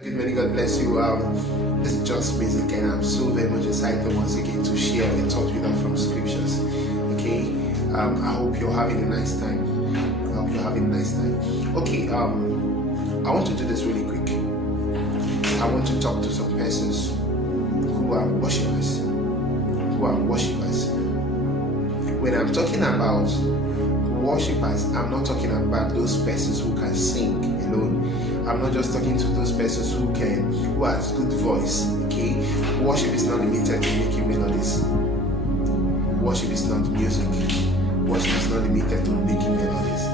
Good morning, God bless you. This is Justmusic, and I'm so very much excited once again to share a thought with us from scriptures. Okay, I hope you're having a nice time. Okay, I want to do this really quick. I want to talk to some persons who are worshipers. When I'm talking about worshippers, I'm not talking about those persons who can sing alone. I'm not just talking to those persons who has good voice. Okay, worship is not limited to making melodies. Worship is not music. Worship is not limited to making melodies.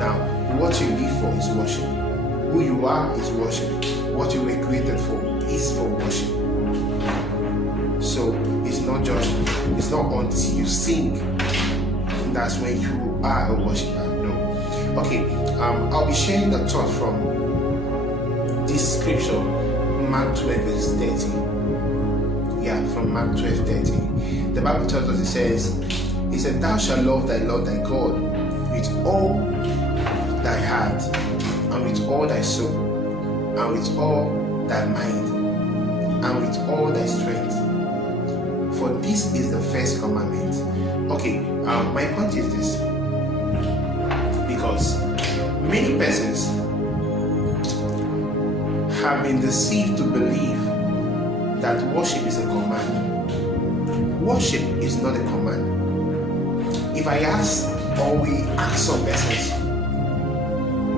Now, what you live for is worship. Who you are is worship. What you were created for is for worship. So it's not until you sing that's when you are a worshiper. No. Okay, I'll be sharing the thought from this scripture, Mark 12 verse 30. Yeah, from Mark 12:30. The Bible tells us, it said, "Thou shalt love thy Lord thy God with all thy heart, and with all thy soul, and with all thy mind, and with all thy strength. For this is the first commandment." Okay, my point is this, because many persons have been deceived to believe that worship is a command. Worship is not a command. If I ask, or we ask some persons,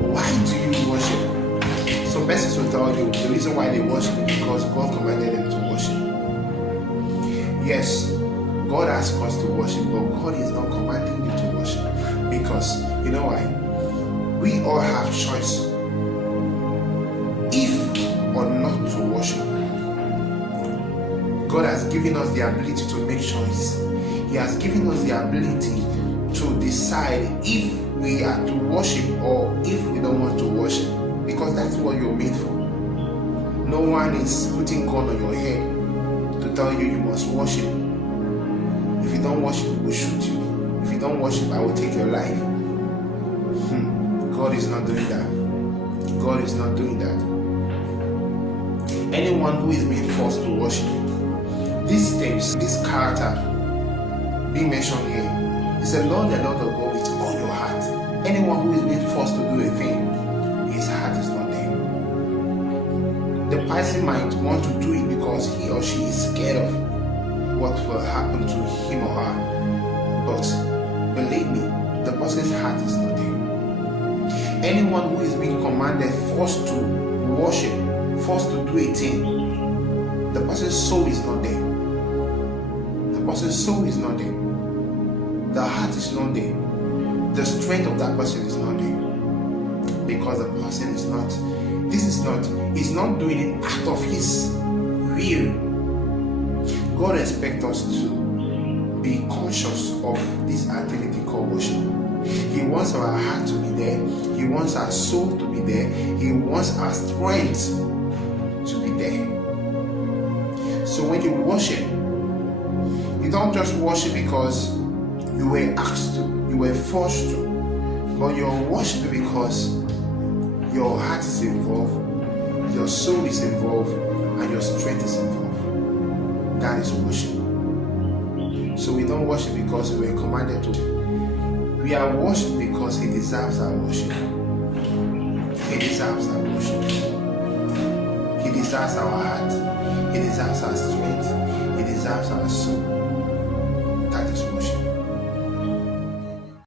why do you worship? Some persons will tell you the reason why they worship is because God commanded them to worship. Yes, God asks us to worship, but God is not commanding you to worship. Because, you know why? We all have choice if or not to worship. God has given us the ability to make choice. He has given us the ability to decide if we are to worship or if we don't want to worship. Because that's what you're made for. No one is putting gun on your head to tell you must worship. If you don't worship, we will shoot you. If you don't worship, I will take your life. God is not doing that. God is not doing that. Anyone who is being forced to worship, these things, this character being mentioned here, is the Lord of God with all your heart. Anyone who is being forced to do a thing, his heart is not there. The person might want to do it because he or she is scared of what will happen to him or her. But believe me, the person's heart is not there. Anyone who is being commanded, forced to worship, forced to do a thing, the person's soul is not there. The person's soul is not there. The heart is not there. The strength of that person is not there. Because the person he's not doing it out of his will. God expects us to be conscious of this activity called worship. He wants our heart to be there. He wants our soul to be there. He wants our strength to be there. So when you worship, you don't just worship because you were asked to, you were forced to, but you're worshiping because your heart is involved, your soul is involved, and your strength is involved. That is worship. So we don't worship because we were commanded to. We are worshipped because He deserves our worship. He deserves our worship. He deserves our heart. He deserves our strength. He deserves our soul.